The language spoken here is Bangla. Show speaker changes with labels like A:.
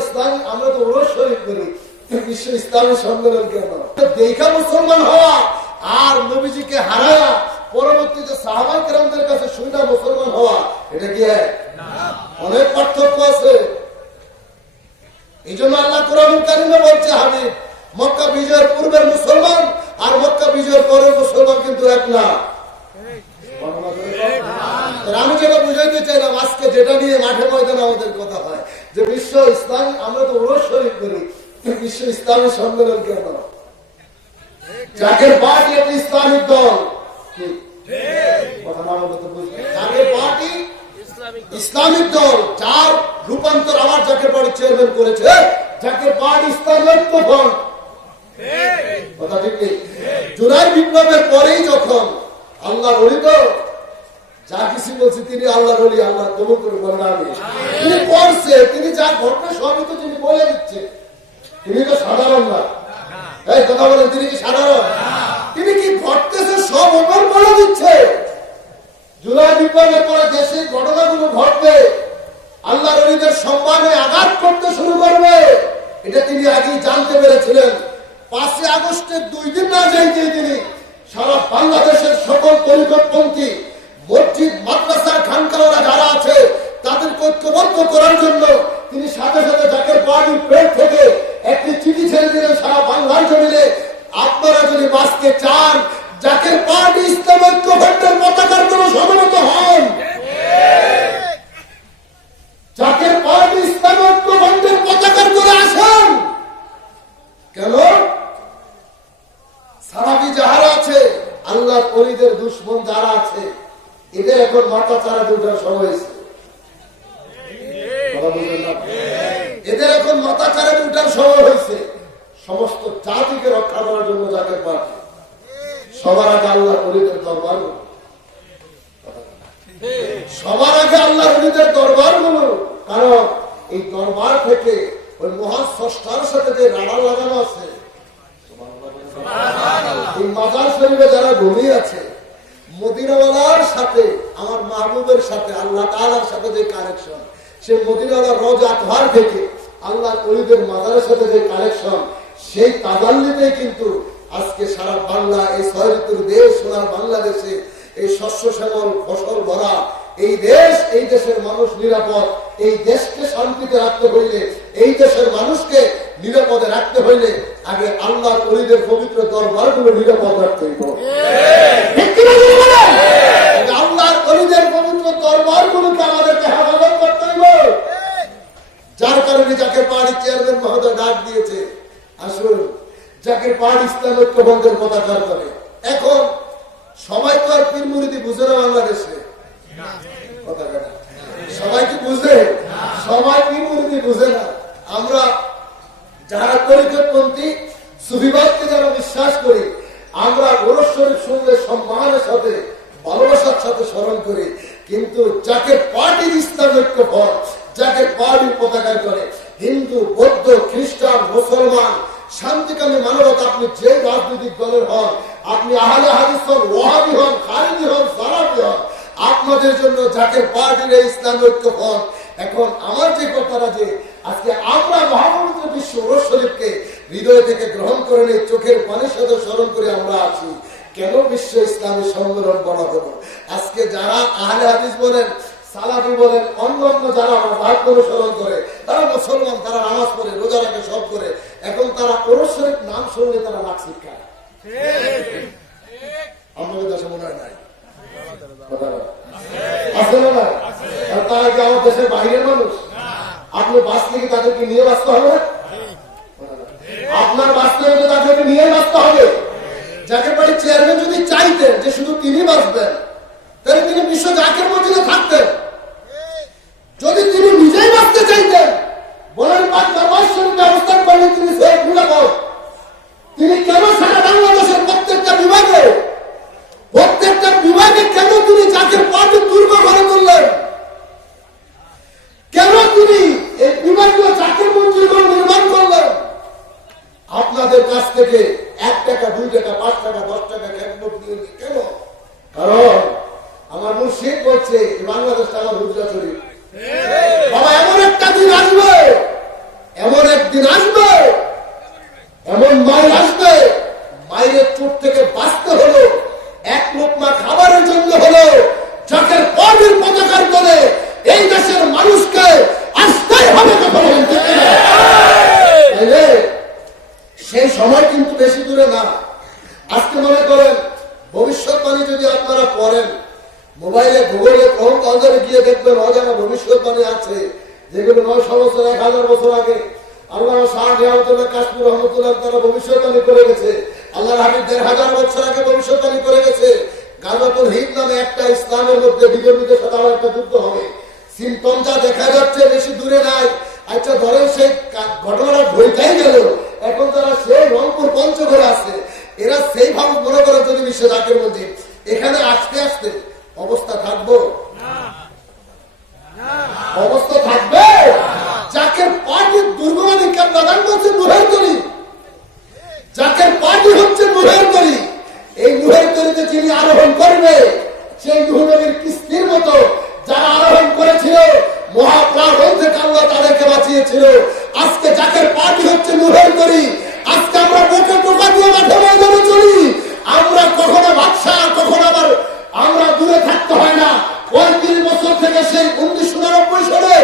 A: ইসলাম আমরা তো ওরস শরীফ করি। বিশ্ব ইসলামী সম্মেলন কেন? দেখা মুসলমান হওয়া আর নবীজিকে হারায়া পরবর্তীতে সাহাবাই কাছে শুনে মুসলমান হওয়া এটা কি অনেক পার্থক্য আছে। এই জন্য আল্লাহ কোরআন কারিমে বলছে হাবিব মক্কা বিজয়ের পূর্বের মুসলমান আর মক্কা বিজয়ের পরের মুসলমান কিন্তু এক না। আমি যেটা বুঝাইতে চাইলাম, আজকে যেটা নিয়ে মাঠে ময়দানে আমাদের কথা হয়, যে বিশ্ব ইসলাম, আমরা তো ওরস শরীফ করি বিশ্ব ইসলামী সম্মেলন কেন জাকের পার্টি একটা ইসলামিক দল। তো ইসলামিক দল, যার রূপান্তর আমার জাকের পার্টি চেয়ারম্যান করেছে। জাকের পার্টি ইসলাম ঐক্য ফ্রন্ট কথা ঠিক নেই? জুলাই বিপ্লবের পরেই যখন আল্লাহ রহিত যা কিছু বলছি তিনি আল্লাহ রলি আল্লাহ কবুল করে বলেন আমি তিনি করছে তিনি যা ঘটনা সবই তো তিনি বলে দিচ্ছে। তিনি তো সাধারণ না। এই কথা বলেন, তিনি কি সাধারণ? তিনি কি ঘটতেছে সব ওপর বলে দিচ্ছে? জুলাই বিপ্লবের পরে দেশে ঘটনাগুলো ঘটবে। আল্লাহ রলিদের সম্মানে আঘাত করতে শুরু করবে। এটা তিনি আগেই জানতে পেরেছিলেন। পাঁচই আগস্টের দুই দিন না যাইতে তিনি সারা বাংলাদেশের সকল তরিকতপন্থী মসজিদ মাদ্রাসা খানকাওয়ারা যারা আছে, তাদেরকে ঐক্যবদ্ধ করার জন্য তিনি সাথে সাথে জাকের পার্টির প্রেস থেকে একটি চিঠি ছেড়ে দিলেন সারা বাংলার জমিনে আপনারা যদি বাঁচতে চান জাকের পার্টি ইসলাম ঐক্য পতাকার জন্য সমবেত হন জাকের পার্টি ইসলাম ঐক্য ফ্রন্টের পতাকার করে আসেন, কেন? সারাবি যাহারা আছে আল্লাহ পরিদের দুশ্মন যারা আছে এদের এখন মাথা চারা দুটার সময় হয়েছে? এদের এখন মাথা চারা দুটার সময় হয়েছে। সমস্ত জাতিকে রক্ষা করার জন্য যাকে পার্টি সবার আগে আল্লাহ পরিদের দরবার। সবার আগে আল্লাহ পরিদের দরবারগুলো কারণ এই দরবার থেকে ওই মহান স্রষ্টার সাথে যে রাডার লাগানো আছে এই মাজার শরীফে যারা ঘুমিয়ে আছে মদিনাওয়ালার সাথে, আমার মাহবুবের সাথে, আল্লাহ তালার সাথে যে কানেকশন সে মদিনাওয়ালার রজ আতহার থেকে আল্লাহ কলিদের মাজারের সাথে যে কানেকশন সেই তাদাল্লিতে কিন্তু আজকে সারা বাংলা, এই ছয় দেশ সোনার বাংলাদেশে, এই শস্য, শ্যামল, ফসল, ভরা, এই দেশ, এই দেশের মানুষ নিরাপদ, এই দেশকে শান্তিতে রাখতে হইলে, এই দেশের মানুষকে নিরাপদে রাখতে হইলে আগে আল্লাহ কলিদের পবিত্র দরবারগুলো নিরাপদ রাখতে হইব। আল্লাহর কলিদের পবিত্র দরবারগুলোকে আমাদেরকে হেফাজত করতে হইব। যার কারণে যাকে পাহাড়ি চেয়ারম্যান মহোদয় ডাক দিয়েছে আসুন যাকে পাহাড় ইসলাম ঐক্যবন্ধের পতাকার করে। এখন সবাই তো আর পীর মুরিদি বুঝে না বাংলাদেশে। কথা। সবাই কি বুঝে? সবাই পীর মুরিদি বুঝে না আমরা যারা তরিকতপন্থী সুফিবাদকে যারা বিশ্বাস করি আমরা ওরস শরীফ শুনলে সম্মানের সাথে ভালোবাসার সাথে স্মরণ করি কিন্তু যাকে পার্টির ইসলাম ঐক্য ফল যাকে পার্টির পতাকা করে। হিন্দু, বৌদ্ধ, খ্রিস্টান, মুসলমান, শান্তিকামী মানবতা, আপনি যে রাজনৈতিক দলের হন, আপনি আহলে হাদিস হন, ওয়াহাবি হন খারিজি হন সারাবি হন, আপনাদের জন্য যাকে পার্টির ইসলাম ঐক্য ফল এখন আমার যে কথাটা যে আজকে আমরা মহাপবিত্র বিশ্ব শরীফকে হৃদয় থেকে গ্রহণ করে নিয়ে চোখের পানির সাথে স্মরণ করে আমরা আছি। কেন বিশ্ব ইসলামী সম্মেলন করা হলো আজকে যারা আহলে হাদিস বলেন, সালাফি বলেন অন্য অন্য যারা ভাগ্য অনুসরণ করে, তারা মুসলমান, তারা নামাজ পড়ে, রোজা রাখে, সব করে, এখন তারা ওরস নাম শুনলে তারা নাক শিক্ষা মনে হয় তারা আমার দেশের বাইরের মানুষ? আপনি তাদেরকে নিয়ে হবে? আপনার বাঁচতে হলে তাদেরকে নিয়ে বাঁচতে হবে। যাকে বাড়ি চেয়ারম্যান যদি চাইতেন যে শুধু তিনি বাঁচবেন তাহলে তিনি বিশ্ব জাকের মধ্যে থাকতেন যদি তিনি নিজেই বাঁচতে চাইতেন বলেন পাঁচ দরবার শরীফে অবস্থান করলে তিনি সেই নিরাপদ তিনি কেন সারা বাংলাদেশের প্রত্যেকটা বিভাগে প্রত্যেকটা বিভাগে কেন তিনি জাকের পার্টি দুর্গ গড়ে তুললেন কেন তিনি এই বিভাগীয় চাকরি মন্ত্রীগুলো নির্মাণ করলেন আপনাদের কাছ থেকে এক টাকা দুই টাকা পাঁচ টাকা দশ টাকা খেদমত নিয়ে কেন? কারণ আমার মুর্শিদ বলছে বাংলাদেশ আমার হুজরা শরীফ বাবা এমন একটা দিন আসবে সময় কিন্তু বেশি দূরে না আজকে মনে করেন ভবিষ্যৎবাণী যদি আপনারা পড়েন মোবাইলে কাউন্টারে গিয়ে দেখবেন অজানা ভবিষ্যৎবাণী আছে, যেগুলো নয়শো বছর, এক হাজার বছর আগে আল্লাহ শাহ কাশ্মীর রহমতুল্লাহ তারা ভবিষ্যৎবাণী করে গেছে। আল্লাহ হাজার বছর আগে ভবিষ্যৎবাণী করে গেছে। গাজাতুল হিদ নামে একটা ইসলামের মধ্যে বিজেপিদের সাথে আবার হবে। সিমটমটা দেখা যাচ্ছে বেশি দূরে নাই। আচ্ছা ধরেন সেই ঘটনাটা ঘটাই এখন তারা সেই রংপুর পঞ্চগড়ে আছে। এরা সেইভাবে মনে করে যদি বিশ্ব জাকের মধ্যে। এখানে আসতে আসতে অবস্থা থাকব। অবস্থা থাকবে। যাকে পার্টি দুর্গমানি কেন লাগান বলছে নুহের তরি। যাকে পার্টি হচ্ছে নুহের তরি, এই নুহের তরিতে যিনি আরোহণ করবে, সেই নুহনবীর কিস্তির মতো যারা আরোহণ করেছিল তাদেরকে বাঁচিয়েছিল। আজকে যাকে পার্টি হচ্ছে নুহের আজকে আমরা চলি। আমরা কখনো বাদশাহ, কখনো আবার আমরা দূরে থাকতে হয় না। পঁয়ত্রিশ বছর থেকে সেই উনিশশো সালে